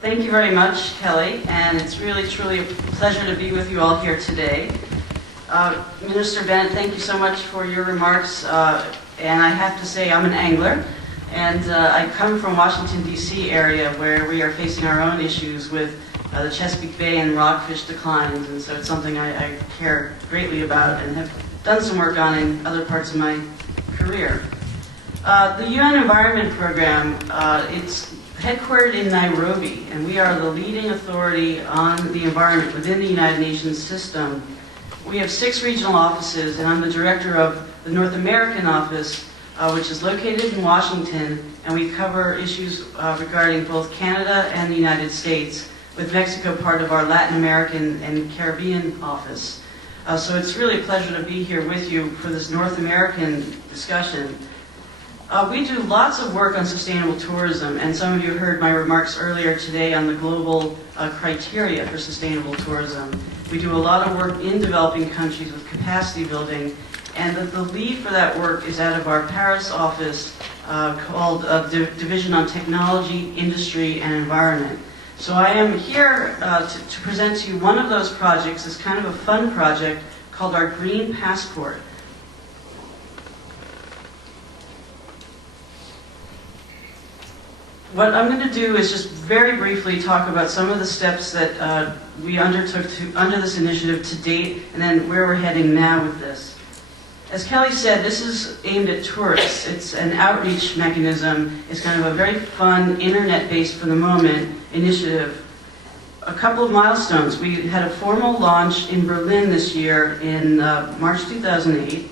thank you very much, Kelly, and it's really, truly a pleasure to be with you all here today. Minister Bennett, thank you so much for your remarks, and I have to say I'm an angler, and I come from Washington, D.C. area where we are facing our own issues with the Chesapeake Bay and rockfish declines, and so it's something I care greatly about and have done some work on in other parts of my career. The UN Environment Program, it's headquartered in Nairobi, and we are the leading authority on the environment within the United Nations system. We have 6 regional offices, and I'm the director of the North American office, which is located in Washington, and we cover issues regarding both Canada and the United States, with Mexico part of our Latin American and Caribbean office. So it's really a pleasure to be here with you for this North American discussion. We do lots of work on sustainable tourism, and some of you heard my remarks earlier today on the global criteria for sustainable tourism. We do a lot of work in developing countries with capacity building, and the lead for that work is out of our Paris office called Division on Technology, Industry, and Environment. So I am here to present to you one of those projects. It's kind of a fun project called our Green Passport. What I'm going to do is just very briefly talk about some of the steps that we undertook under this initiative to date, and then where we're heading now with this. As Kelly said, this is aimed at tourists. It's an outreach mechanism. It's kind of a very fun, internet-based, for the moment, initiative. A couple of milestones. We had a formal launch in Berlin this year in March 2008,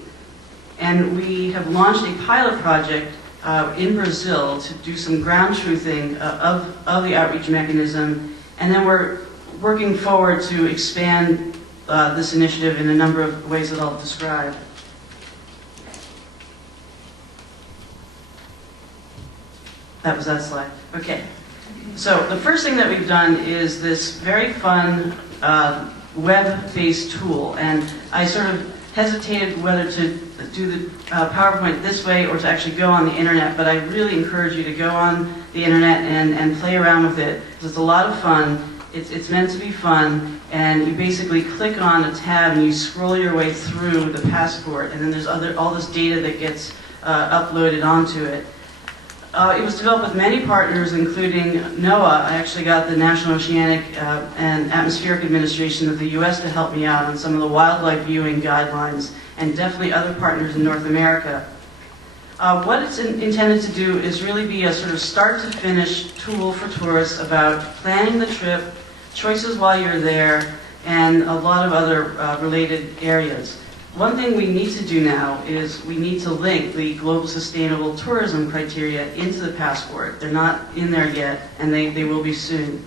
and we have launched a pilot project in Brazil to do some ground truthing of the outreach mechanism, and then we're working forward to expand this initiative in a number of ways that I'll describe. That was that slide. Okay. So the first thing that we've done is this very fun web-based tool, and I sort of hesitated whether to do the PowerPoint this way or to actually go on the internet, but I really encourage you to go on the internet and play around with it, because it's a lot of fun. It's meant to be fun, and you basically click on a tab and you scroll your way through the passport, and then there's all this data that gets uploaded onto it. It was developed with many partners, including NOAA. I actually got the National Oceanic and Atmospheric Administration of the U.S. to help me out on some of the wildlife viewing guidelines, and definitely other partners in North America. What it's intended to do is really be a sort of start-to-finish tool for tourists about planning the trip, choices while you're there, and a lot of other related areas. One thing we need to do now is we need to link the global sustainable tourism criteria into the passport. They're not in there yet, and they will be soon.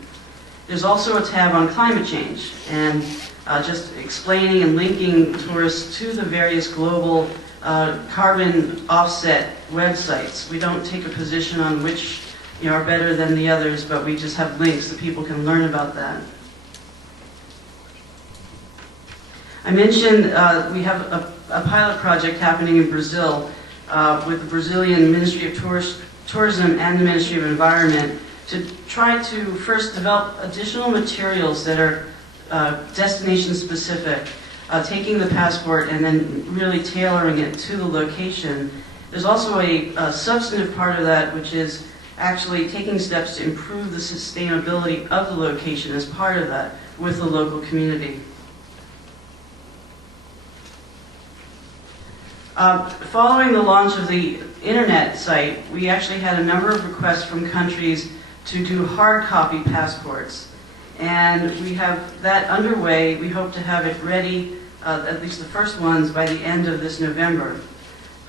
There's also a tab on climate change, and just explaining and linking tourists to the various global carbon offset websites. We don't take a position on which are better than the others, but we just have links so people can learn about that. I mentioned we have a pilot project happening in Brazil with the Brazilian Ministry of Tourism and the Ministry of Environment to try to first develop additional materials that are destination specific, taking the passport and then really tailoring it to the location. There's also a substantive part of that, which is actually taking steps to improve the sustainability of the location as part of that with the local community. Following the launch of the internet site, we actually had a number of requests from countries to do hard copy passports. And we have that underway. We hope to have it ready, at least the first ones, by the end of this November.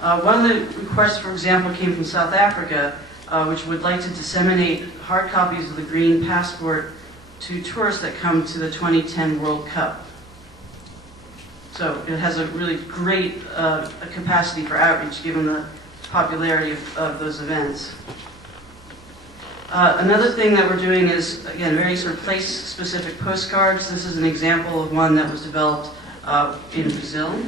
One of the requests, for example, came from South Africa, which would like to disseminate hard copies of the Green Passport to tourists that come to the 2010 World Cup. So it has a really great capacity for outreach given the popularity of those events. Another thing that we're doing is, again, very sort of place-specific postcards. This is an example of one that was developed in Brazil.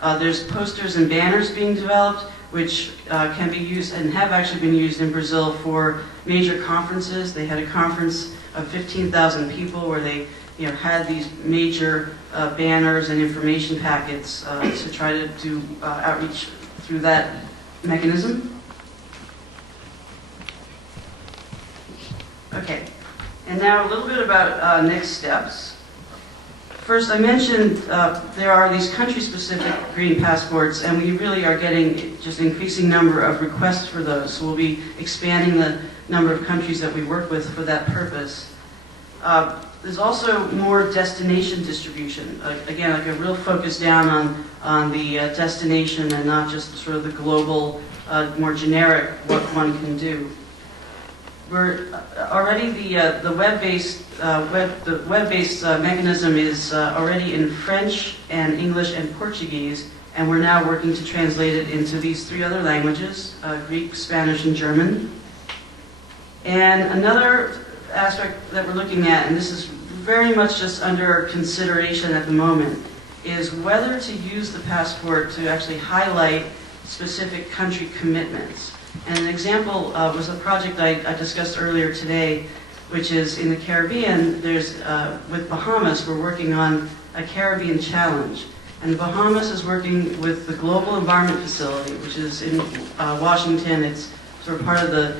There's posters and banners being developed. which can be used and have actually been used in Brazil for major conferences. They had a conference of 15,000 people where they had these major banners and information packets to try to do outreach through that mechanism. Okay, and now a little bit about next steps. First, I mentioned there are these country-specific green passports, and we really are getting just an increasing number of requests for those. So we'll be expanding the number of countries that we work with for that purpose. There's also more destination distribution. Again, like a real focus down on the destination and not just sort of the global, more generic what one can do. We're already the web-based mechanism is already in French and English and Portuguese, and we're now working to translate it into these 3 other languages: Greek, Spanish, and German. And another aspect that we're looking at, and this is very much just under consideration at the moment, is whether to use the passport to actually highlight specific country commitments. And an example was a project I discussed earlier today, which is in the Caribbean. There's, with Bahamas, we're working on a Caribbean challenge. And Bahamas is working with the Global Environment Facility, which is in Washington. It's sort of part of the,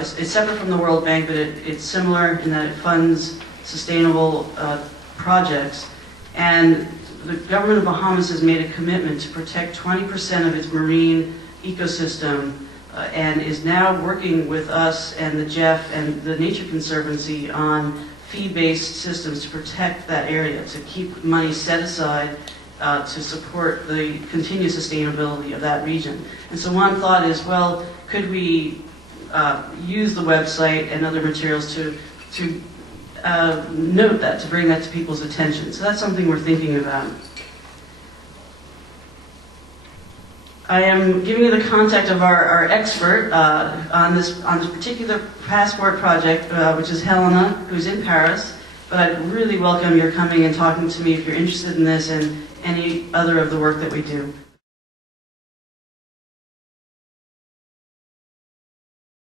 it's separate from the World Bank, but it's similar in that it funds sustainable projects. And the government of Bahamas has made a commitment to protect 20% of its marine ecosystem and is now working with us and the Jeff and the Nature Conservancy on fee-based systems to protect that area, to keep money set aside to support the continued sustainability of that region. And so one thought is, well, could we use the website and other materials to note that, to bring that to people's attention? So that's something we're thinking about. I am giving you the contact of our expert on this particular passport project, which is Helena, who's in Paris. But I'd really welcome your coming and talking to me if you're interested in this and any other of the work that we do.